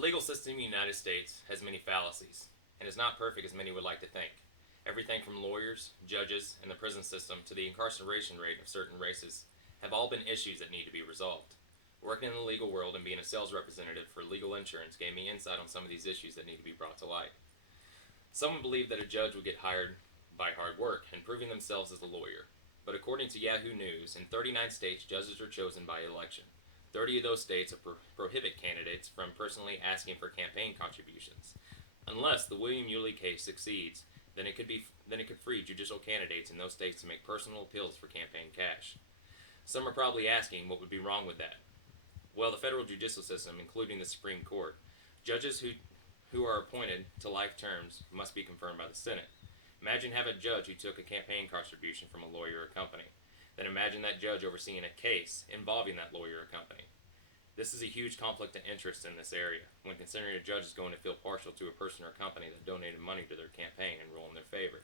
The legal system in the United States has many fallacies, and is not perfect as many would like to think. Everything from lawyers, judges, and the prison system to the incarceration rate of certain races have all been issues that need to be resolved. Working in the legal world and being a sales representative for legal insurance gave me insight on some of these issues that need to be brought to light. Some believe that a judge would get hired by hard work and proving themselves as a lawyer. But according to Yahoo News, in 39 states, judges are chosen by election. 30 of those states prohibit candidates from personally asking for campaign contributions. Unless the William Yulee case succeeds, then it could free judicial candidates in those states to make personal appeals for campaign cash. Some are probably asking what would be wrong with that. Well, the federal judicial system, including the Supreme Court, judges who are appointed to life terms must be confirmed by the Senate. Imagine having a judge who took a campaign contribution from a lawyer or company. Then imagine that judge overseeing a case involving that lawyer or company. This is a huge conflict of interest in this area, when considering a judge is going to feel partial to a person or company that donated money to their campaign and rule in their favor.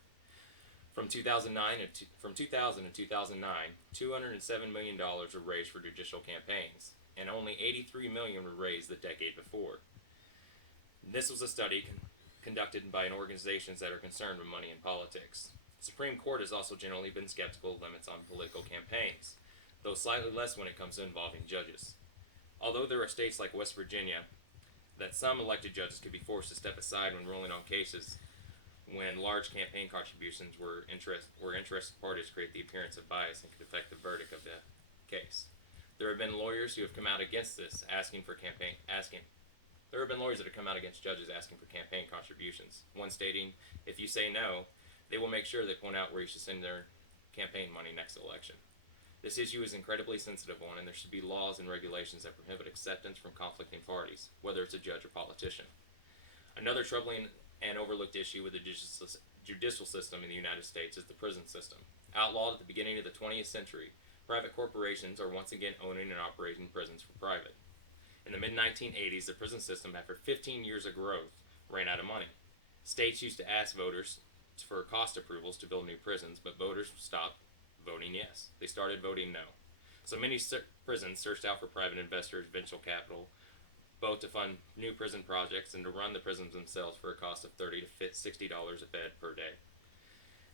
From 2000 to 2009, $207 million were raised for judicial campaigns, and only $83 million were raised the decade before. This was a study conducted by organizations that are concerned with money in politics. The Supreme Court has also generally been skeptical of limits on political campaigns, though slightly less when it comes to involving judges. Although there are states like West Virginia that some elected judges could be forced to step aside when ruling on cases when large campaign contributions where interested parties create the appearance of bias and could affect the verdict of the case. There have been lawyers who have come out against this, There have been lawyers that have come out against judges asking for campaign contributions. One stating, if you say no, they will make sure they point out where you should send their campaign money next election. This issue is an incredibly sensitive one, and there should be laws and regulations that prohibit acceptance from conflicting parties, whether it's a judge or politician. Another troubling and overlooked issue with the judicial system in the United States is the prison system. Outlawed at the beginning of the 20th century, private corporations are once again owning and operating prisons for private. In the mid-1980s, the prison system, after 15 years of growth, ran out of money. States used to ask voters for cost approvals to build new prisons, but voters stopped voting yes. They started voting no. So many prisons searched out for private investors, venture capital, both to fund new prison projects and to run the prisons themselves for a cost of $30 to $60 a bed per day.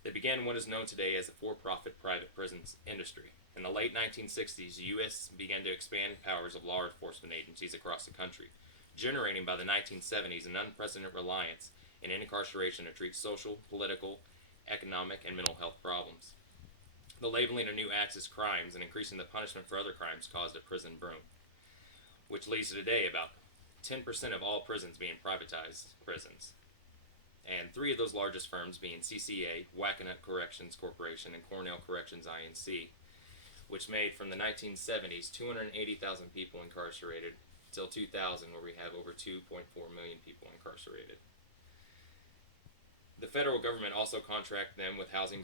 They began what is known today as the for-profit private prisons industry. In the late 1960s, the U.S. began to expand powers of law enforcement agencies across the country, generating by the 1970s an unprecedented reliance in incarceration to treat social, political, economic, and mental health problems. The labeling of new acts as crimes and increasing the punishment for other crimes caused a prison boom, which leads to today about 10% of all prisons being privatized prisons. And three of those largest firms being CCA, Wackenhut Corrections Corporation, and Cornell Corrections Inc., which made from the 1970s 280,000 people incarcerated till 2000, where we have over 2.4 million people incarcerated. The federal government also contracted them with the house of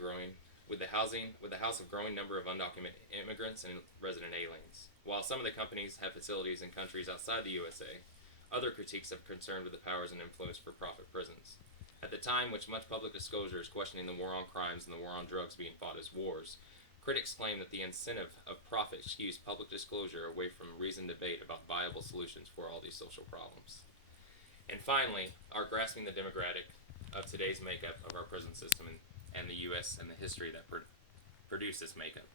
growing number of undocumented immigrants and resident aliens. While some of the companies have facilities in countries outside the USA, other critiques have concerned with the powers and influence for profit prisons. At the time which much public disclosure is questioning the war on crimes and the war on drugs being fought as wars, critics claim that the incentive of profit skews public disclosure away from reasoned debate about viable solutions for all these social problems. And finally, our grasping the demographic of today's makeup of our prison system and the U.S. and the history that produced this makeup.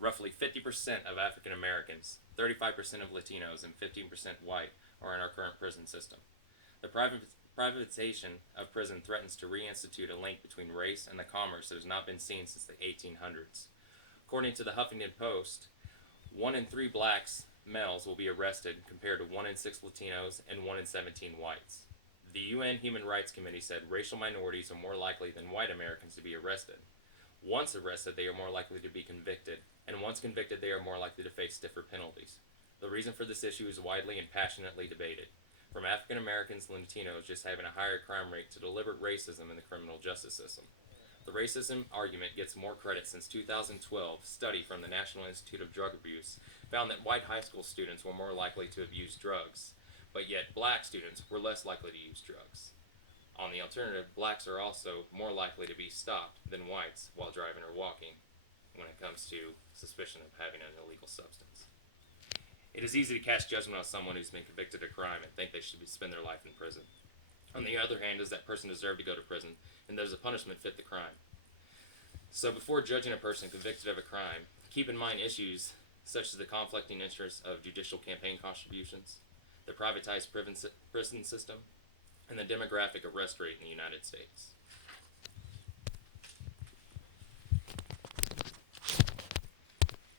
Roughly 50% of African Americans, 35% of Latinos, and 15% white are in our current prison system. The privatization of prison threatens to reinstitute a link between race and the commerce that has not been seen since the 1800s. According to the Huffington Post, 1 in 3 blacks males will be arrested compared to 1 in 6 Latinos and 1 in 17 whites. The UN Human Rights Committee said racial minorities are more likely than white Americans to be arrested. Once arrested, they are more likely to be convicted, and once convicted, they are more likely to face stiffer penalties. The reason for this issue is widely and passionately debated, from African Americans and Latinos just having a higher crime rate to deliberate racism in the criminal justice system. The racism argument gets more credit since 2012. A study from the National Institute of Drug Abuse found that white high school students were more likely to abuse drugs, but yet black students were less likely to use drugs. On the alternative, blacks are also more likely to be stopped than whites while driving or walking when it comes to suspicion of having an illegal substance. It is easy to cast judgment on someone who's been convicted of a crime and think they should spend their life in prison. On the other hand, does that person deserve to go to prison, and does the punishment fit the crime? So before judging a person convicted of a crime, keep in mind issues such as the conflicting interests of judicial campaign contributions, the privatized prison system, and the demographic arrest rate in the United States.